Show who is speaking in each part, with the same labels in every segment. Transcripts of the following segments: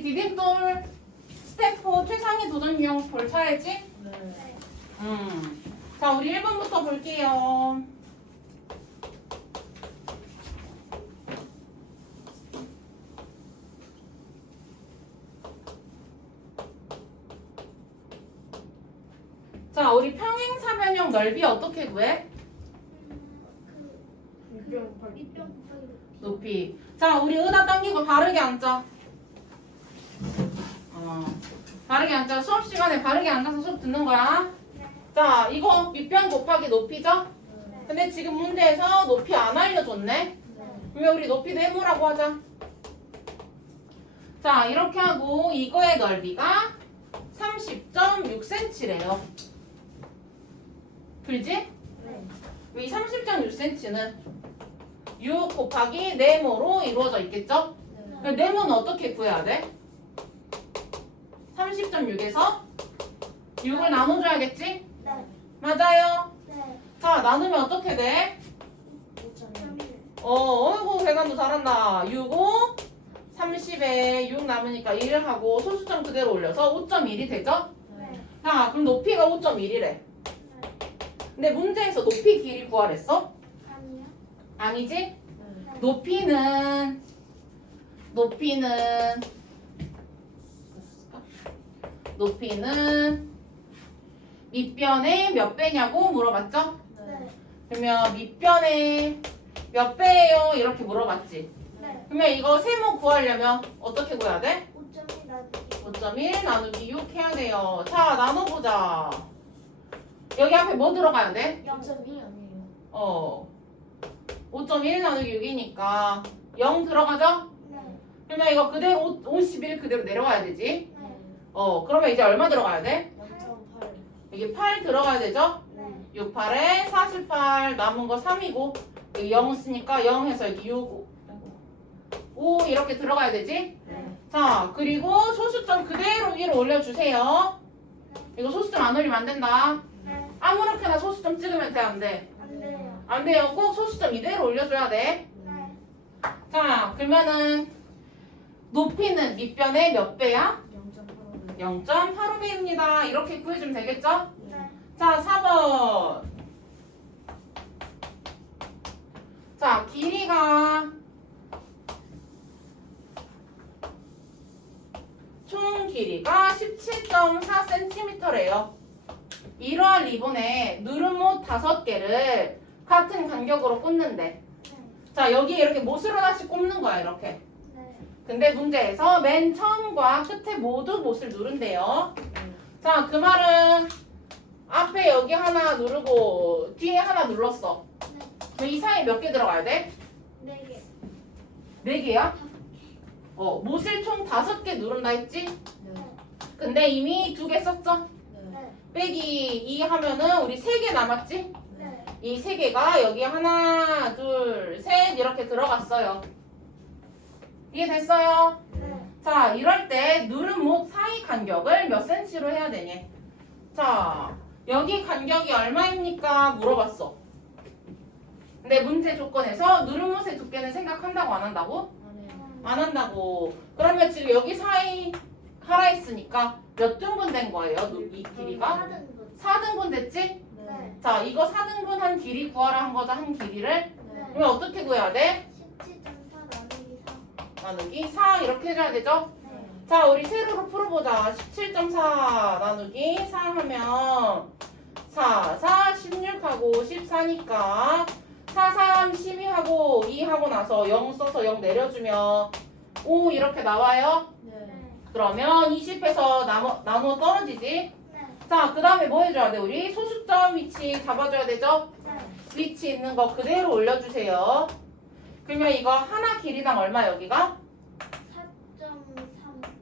Speaker 1: 우리 디딤돌 스태프 최상위 도전 유형 볼 차례지?
Speaker 2: 네.
Speaker 1: 음. 자, 우리 1번부터 볼게요. 자, 우리 평행사변형 넓이 어떻게 구해?
Speaker 3: 밑병 곱하기
Speaker 1: 높이. 자, 우리 의다 당기고 바르게 앉자. 어, 바르게 앉자. 수업 시간에 바르게 앉아서 수업 듣는 거야. 자, 이거 밑변 곱하기 높이죠? 근데 지금 문제에서 높이 안 알려줬네? 그러면 우리 높이 네모라고 하자. 자, 이렇게 하고 이거의 넓이가 30.6cm래요. 그지?
Speaker 2: 네.
Speaker 1: 이 30.6cm는 6 곱하기 네모로 이루어져 있겠죠? 그럼 네모는 어떻게 구해야 돼? 30.6에서 6을 나눠줘야겠지?
Speaker 3: 네.
Speaker 1: 맞아요.
Speaker 3: 네.
Speaker 1: 자, 나누면 어떻게 돼?
Speaker 2: 5.1
Speaker 1: 어, 어이구, 배관도 잘한다. 6, 5, 30에 6 남으니까 1 하고 소수점 그대로 올려서 5.1이 되죠?
Speaker 3: 네.
Speaker 1: 자, 그럼 높이가 5.1이래. 근데 문제에서 높이 길이 구하랬어?
Speaker 3: 아니요.
Speaker 1: 아니지?
Speaker 2: 네.
Speaker 1: 높이는 높이는 높이는 밑변의 몇 배냐고 물어봤죠?
Speaker 3: 네.
Speaker 1: 그러면 밑변의 몇 배예요? 이렇게 물어봤지.
Speaker 3: 네.
Speaker 1: 그러면 이거 세모 구하려면 어떻게 구해야 돼?
Speaker 3: 5점이 나누기
Speaker 1: 5.1 나누기 6 해야 돼요. 자, 나눠보자. 여기 앞에 뭐 들어가야 돼?
Speaker 2: 0.1 아니에요
Speaker 1: 어. 5.1 나누기 6이니까 0 들어가죠?
Speaker 3: 네.
Speaker 1: 그러면 이거 그대로 51 그대로 내려가야 되지?
Speaker 3: 네.
Speaker 1: 어, 그러면 이제 얼마 들어가야 돼?
Speaker 2: 0.8
Speaker 1: 여기 8 들어가야 되죠?
Speaker 3: 네.
Speaker 1: 6, 8에 48 남은 거 3이고 여기 0 쓰니까 0 해서 여기 6, 5 이렇게 들어가야 되지?
Speaker 2: 네.
Speaker 1: 자, 그리고 소수점 그대로 위로 올려주세요. 이거 소수점 안 올리면 안 된다.
Speaker 3: 네.
Speaker 1: 아무렇게나 소수점 찍으면 돼, 안 돼?
Speaker 3: 안 돼요.
Speaker 1: 안 돼요. 꼭 소수점 이대로 올려줘야 돼.
Speaker 3: 네.
Speaker 1: 자, 그러면은 높이는 밑변의 몇 배야?
Speaker 2: 0.8
Speaker 1: 0.85배입니다. 이렇게 구해주면 되겠죠?
Speaker 3: 네.
Speaker 1: 자, 4번. 자, 길이가 총 길이가 17.4cm래요. 이러한 리본에 누름못 5개를 같은 간격으로 꽂는데 자, 여기 이렇게 못을 하나씩 꼽는 거야, 이렇게.
Speaker 3: 네.
Speaker 1: 근데 문제에서 맨 처음과 끝에 모두 못을 누른대요. 자, 그 말은 앞에 여기 하나 누르고 뒤에 하나 눌렀어.
Speaker 3: 네.
Speaker 1: 그럼 이 사이에 몇 개 들어가야 돼?
Speaker 3: 네 개.
Speaker 1: 네 개야? 어, 못을 총 다섯 개 누른다 했지?
Speaker 2: 네.
Speaker 1: 근데 이미 두 개 썼죠?
Speaker 2: 네.
Speaker 3: 네.
Speaker 1: 빼기 2 하면은 우리 세 개 남았지?
Speaker 3: 네.
Speaker 1: 이 세 개가 여기 하나, 둘, 셋 이렇게 들어갔어요. 이해됐어요?
Speaker 3: 네.
Speaker 1: 자, 이럴 때 누른 못 사이 간격을 몇 센치로 해야 되니? 자, 여기 간격이 얼마입니까? 물어봤어. 근데 문제 조건에서 누른 못의 두께는 생각한다고 안 한다고? 안 한다고. 그러면 지금 여기 사이 하라 했으니까 몇 등분 된 거예요? 누- 이 길이가?
Speaker 3: 하는 거.
Speaker 1: 4등분 됐지?
Speaker 2: 네.
Speaker 1: 자, 이거 4등분 한 길이 구하라 한 거죠, 한 길이를?
Speaker 2: 네.
Speaker 1: 그러면 어떻게 구해야 돼?
Speaker 3: 17.4 나누기 4.
Speaker 1: 나누기 4 이렇게 해줘야 되죠?
Speaker 3: 네.
Speaker 1: 자, 우리 세로로 풀어보자. 17.4 나누기 4 하면 4, 4, 16하고 14니까 4, 3, 12하고 2 하고 나서 0 써서 0 내려주면 5 이렇게 나와요.
Speaker 2: 네.
Speaker 3: 네.
Speaker 1: 그러면 20에서 나눠, 나누어 떨어지지.
Speaker 3: 네.
Speaker 1: 자, 그 다음에 뭐 해줘야 돼? 우리 소수점 위치 잡아줘야 되죠?
Speaker 3: 네.
Speaker 1: 위치 있는 거 그대로 올려주세요. 그러면 이거 하나 길이당 얼마 여기가?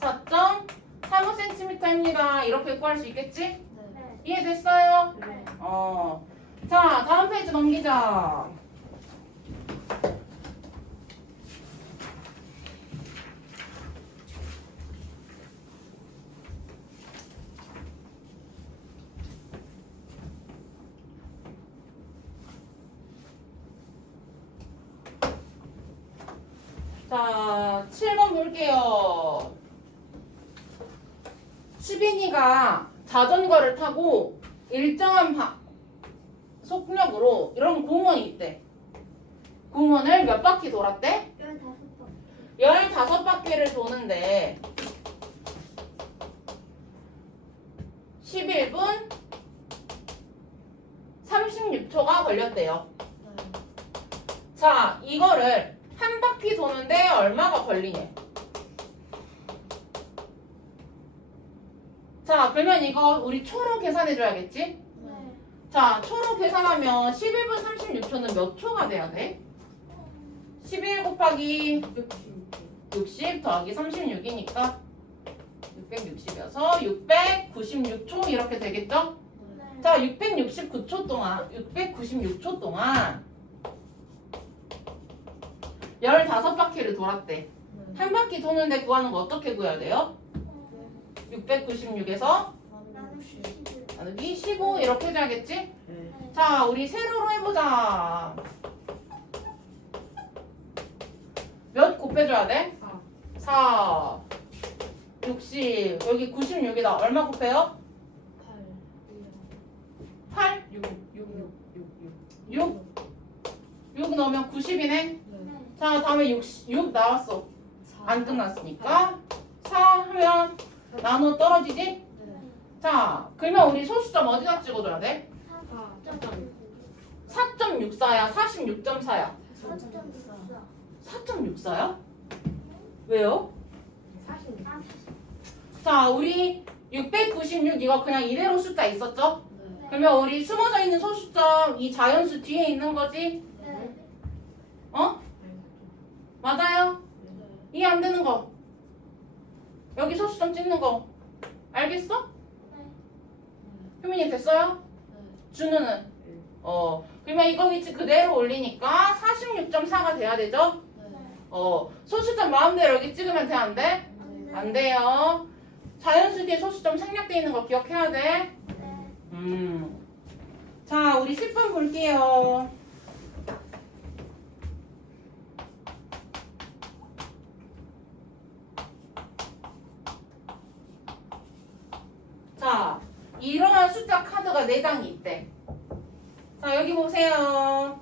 Speaker 3: 4.3.
Speaker 1: 4.35cm입니다. 이렇게 구할 수 있겠지?
Speaker 2: 네.
Speaker 3: 네.
Speaker 1: 이해됐어요?
Speaker 3: 네.
Speaker 1: 어. 자, 다음 페이지 넘기자. 자, 7번 볼게요. 수빈이가 자전거를 타고 일정한 바- 속력으로 이런 공원이 있대. 공원을 몇 바퀴 돌았대?
Speaker 3: 15번
Speaker 1: 15바퀴를 도는데 11분 36초가 걸렸대요.
Speaker 2: 네.
Speaker 1: 자, 이거를 한 바퀴 도는데 얼마가 걸리냐? 자, 그러면 이거 우리 초로 계산해 줘야겠지?
Speaker 3: 네
Speaker 1: 자, 초로 계산하면 11분 36초는 몇 초가 돼야 돼? 11 곱하기 60 더하기 36이니까 660이어서 696초 이렇게 되겠죠?
Speaker 3: 네.
Speaker 1: 자, 669초 동안 696초 동안 15바퀴를 돌았대. 한 바퀴 도는데 구하는 거 어떻게 구해야 돼요? 696에서
Speaker 3: 나는 11
Speaker 1: 나누기 15 이렇게 해줘야겠지?
Speaker 2: 네.
Speaker 1: 자, 우리 세로로 해보자. 몇 곱해줘야 돼? 4. 60. 여기 96이다. 얼마 곱해요? 8.
Speaker 2: 6, 6, 6, 6,
Speaker 1: 6. 6 넣으면 90이네.
Speaker 2: 네.
Speaker 1: 자, 다음에 6, 6 나왔어. 안
Speaker 2: 아.
Speaker 1: 끝났으니까. 4 하면 나눠 떨어지지?
Speaker 2: 네.
Speaker 1: 자, 그러면 우리 소수점 어디다 찍어줘야 돼?
Speaker 3: 4.6
Speaker 1: 4.64야? 46.4야? 4.64야? 왜요?
Speaker 3: 아,
Speaker 1: 자, 우리 696 이거 그냥 이대로 숫자 있었죠?
Speaker 2: 네.
Speaker 1: 그러면 우리 숨어져 있는 소수점 이 자연수 뒤에 있는 거지?
Speaker 3: 네.
Speaker 1: 어? 맞아요? 이해 안 되는 거. 여기 소수점 찍는 거. 알겠어? 효민이 됐어요? 준우는? 어. 그러면 이거 위치 그대로 올리니까 46.4가 돼야 되죠? 어. 소수점 마음대로 여기 찍으면 돼, 안 돼? 안 돼요. 자연수 뒤에 소수점 생략돼 있는 거 기억해야 돼. 음. 자, 우리 10분 볼게요. 4장이 있대. 자, 여기 보세요.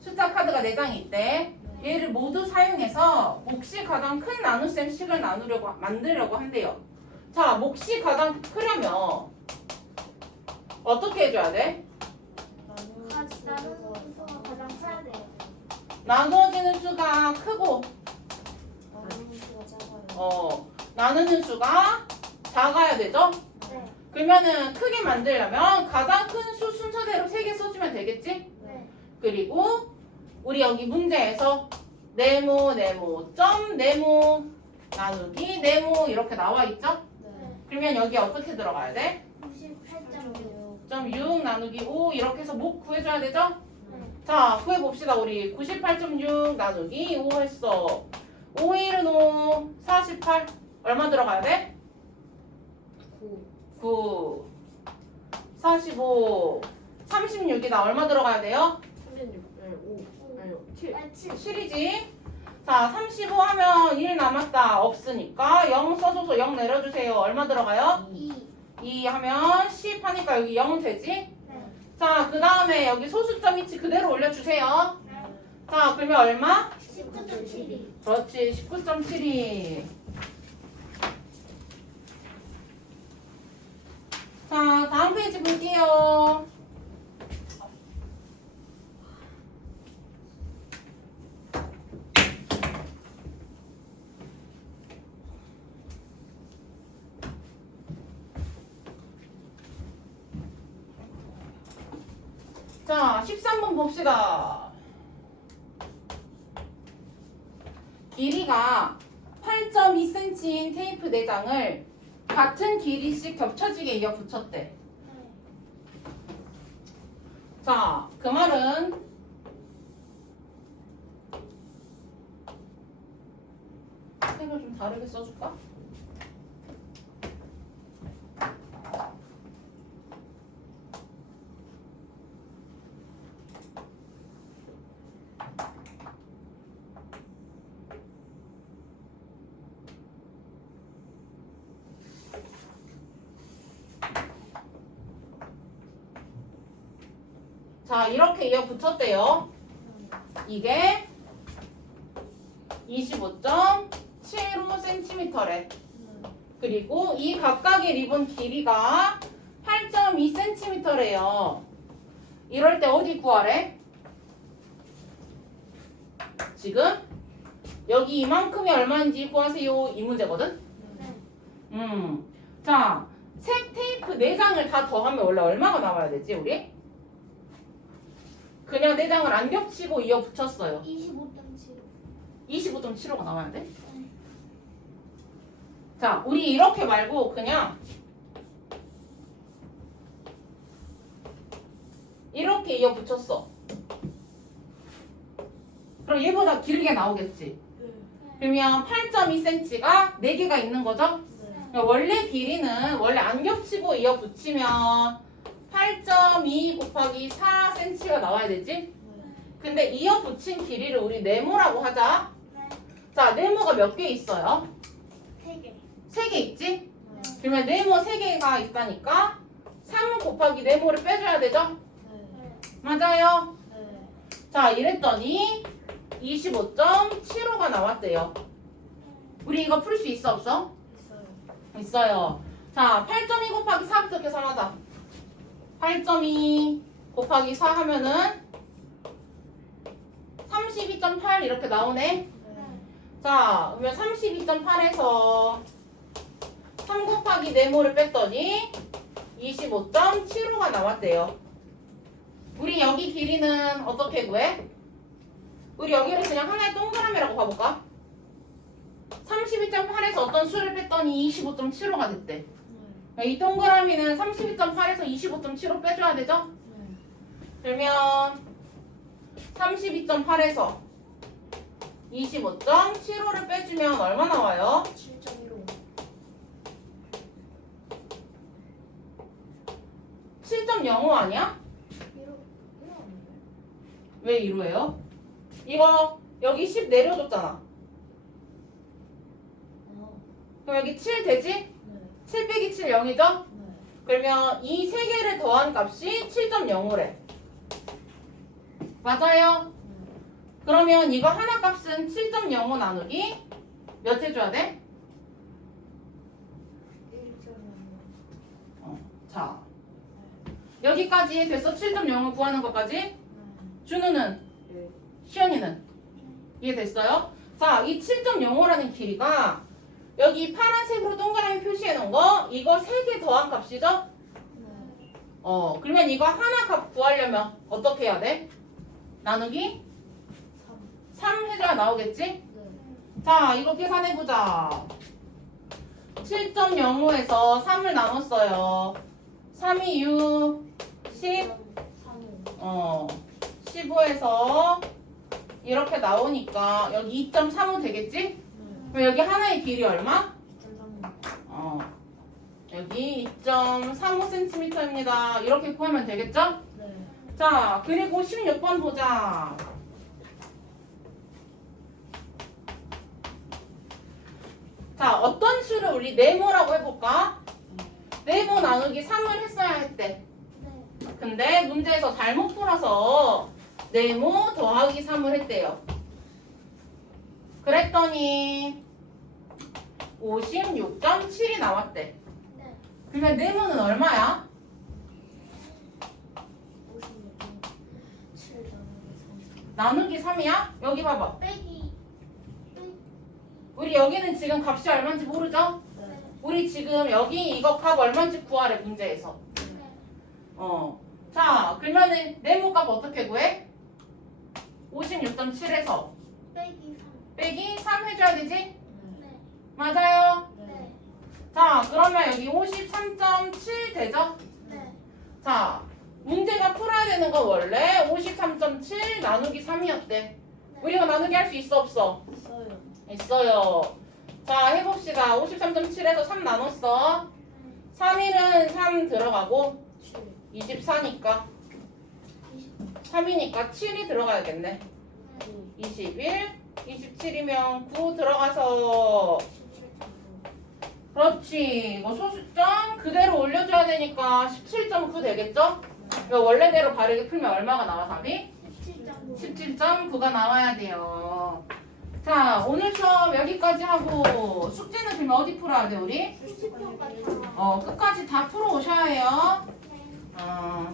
Speaker 1: 숫자 카드가 4장이 있대. 얘를 모두 사용해서 몫이 가장 큰 나눗셈 식을 나누려고 만들려고 한대요. 자, 몫이 가장 크려면 어떻게 해줘야 돼? 나누어지는 수가 크고. 어 나누는 수가 작아야 되죠?
Speaker 3: 네.
Speaker 1: 그러면은 크게 만들려면 가장 큰 수 순서대로 세 개 써주면 되겠지?
Speaker 3: 네.
Speaker 1: 그리고 우리 여기 문제에서 네모 네모 점 네모 나누기 네모 이렇게 나와 있죠?
Speaker 2: 네.
Speaker 1: 그러면 여기 어떻게 들어가야 돼?
Speaker 3: 98.6.
Speaker 1: 점6 나누기 5 이렇게 해서 목 구해줘야 되죠?
Speaker 3: 네.
Speaker 1: 자, 구해봅시다. 우리 98.6 나누기 5 했어. 5 1은 5, 48. 얼마 들어가야 돼?
Speaker 2: 9.
Speaker 1: 9, 45, 36이다. 얼마 들어가야 돼요?
Speaker 2: 36. 네, 5. 아니요. 7.
Speaker 3: 아, 7.
Speaker 1: 7이지. 자, 35 하면 1 남았다. 없으니까 0 써줘서 0 내려주세요. 얼마 들어가요?
Speaker 3: 2.
Speaker 1: 2 하면 10 하니까 여기 0 되지?
Speaker 3: 네.
Speaker 1: 자, 그 다음에 여기 소수점 위치 그대로 올려주세요.
Speaker 3: 네.
Speaker 1: 자, 그러면 얼마?
Speaker 3: 19.7이.
Speaker 1: 그렇지 19.72 자 다음 페이지 볼게요. 자 13번 봅시다. 길이가 8.2cm인 테이프 4장을 같은 길이씩 겹쳐지게 이어 붙였대. 자, 그 말은 색을 좀 다르게 써줄까? 자, 이렇게 이어 붙였대요. 이게 25.75cm래. 그리고 이 각각의 리본 길이가 8.2cm래요. 이럴 때 어디 구하래? 지금 여기 이만큼이 얼마인지 구하세요. 이 문제거든. 음. 자, 색 테이프 4장을 다 더하면 원래 얼마가 나와야 되지, 우리? 그냥 4장을 안 겹치고 이어 붙였어요.
Speaker 3: 25.7
Speaker 1: 25.75가 나와야 돼? 자, 우리 이렇게 말고 그냥 이렇게 이어 붙였어. 그럼 얘보다 길게 나오겠지. 그러면 8.2cm가 4개가 있는 거죠? 그러니까 원래 길이는 원래 안 겹치고 이어 붙이면 8.2 곱하기 4cm가 나와야 되지? 근데 이어 붙인 길이를 우리 네모라고 하자.
Speaker 3: 네.
Speaker 1: 자, 네모가 몇 개 있어요?
Speaker 3: 3개
Speaker 1: 3개 있지? 그러면 네모 3개가 있다니까 3 곱하기 네모를 빼줘야 되죠? 맞아요. 자, 이랬더니 25.75가 나왔대요. 우리 이거 풀 수 있어 없어? 있어요. 자, 8.2 곱하기 4부터 계산하자. 8.2 곱하기 4 하면은 32.8 이렇게 나오네. 자, 그러면 32.8에서 3 곱하기 네모를 뺐더니 25.75가 나왔대요. 우리 여기 길이는 어떻게 구해? 우리 여기를 그냥 하나의 동그라미라고 봐볼까? 32.8에서 어떤 수를 뺐더니 25.75가 됐대. 이 동그라미는 32.8에서 25.75 빼줘야 되죠? 그러면 32.8에서 25.75를 빼주면 얼마 나와요?
Speaker 2: 7.15
Speaker 1: 7.05 아니야? 왜 1호예요? 이거 여기 10 내려줬잖아. 그럼 여기 7 되지? 7 빼기 7 0이죠? 그러면 이 세 개를 더한 값이 7.05래. 맞아요? 그러면 이거 하나 값은 7.05 나누기 몇 해줘야 돼? 자 여기까지 됐어? 7.05 구하는 것까지? 준우는? 시연이는? 이해됐어요? 자, 이 7.05라는 길이가 여기 파란색으로 이거 세 개 더한 값이죠? 어, 그러면 이거 하나 값 구하려면 어떻게 해야 돼? 나누기 3 해줘야 나오겠지? 자, 이거 계산해보자. 7.05에서 3을 나눴어요. 3이 6, 10, 어, 15에서 이렇게 나오니까 여기 2.35 되겠지? 그럼 여기 하나의 길이 얼마? 어, 여기 2.35cm입니다. 이렇게 구하면 되겠죠? 자, 그리고 16번 보자. 자, 어떤 수를 우리 네모라고 해볼까? 네모 나누기 3을 했어야 했대. 근데 문제에서 잘못 풀어서 네모 더하기 3을 했대요. 그랬더니 56.7이 나왔대.
Speaker 3: 네.
Speaker 1: 그러면 네모는 얼마야? 나누기 3이야? 여기 봐봐.
Speaker 3: 빼기
Speaker 1: 우리 여기는 지금 값이 얼마인지 모르죠? 우리 지금 여기 이거 값 얼마인지 구하래 문제에서. 어. 자, 그러면은 네모 값 어떻게 구해? 56.7에서
Speaker 3: 빼기 3
Speaker 1: 빼기 3 해줘야 되지?
Speaker 3: 네.
Speaker 1: 맞아요.
Speaker 3: 네.
Speaker 1: 자, 그러면 여기 53.7 되죠?
Speaker 3: 네.
Speaker 1: 자, 문제가 풀어야 되는 건 원래 53.7 나누기 3이었대. 우리가 나누기 할 수 있어 없어? 있어요. 자, 해봅시다. 53.7에서 3 나눴어. 3일은 3 들어가고 24니까 3이니까 7이 들어가야겠네. 21, 27이면 9 들어가서 그렇지. 이거 소수점 그대로 올려줘야 되니까 17.9 되겠죠? 이거 원래대로 바르게 풀면 얼마가 나와 답이?
Speaker 3: 17.9
Speaker 1: 17.9가 나와야 돼요. 자 오늘 수업 여기까지 하고 숙제는 그러면 어디 풀어야 돼 우리?
Speaker 3: 90평 같아
Speaker 1: 어 끝까지 다 풀어 오셔야 해요.
Speaker 3: 네.
Speaker 1: 어.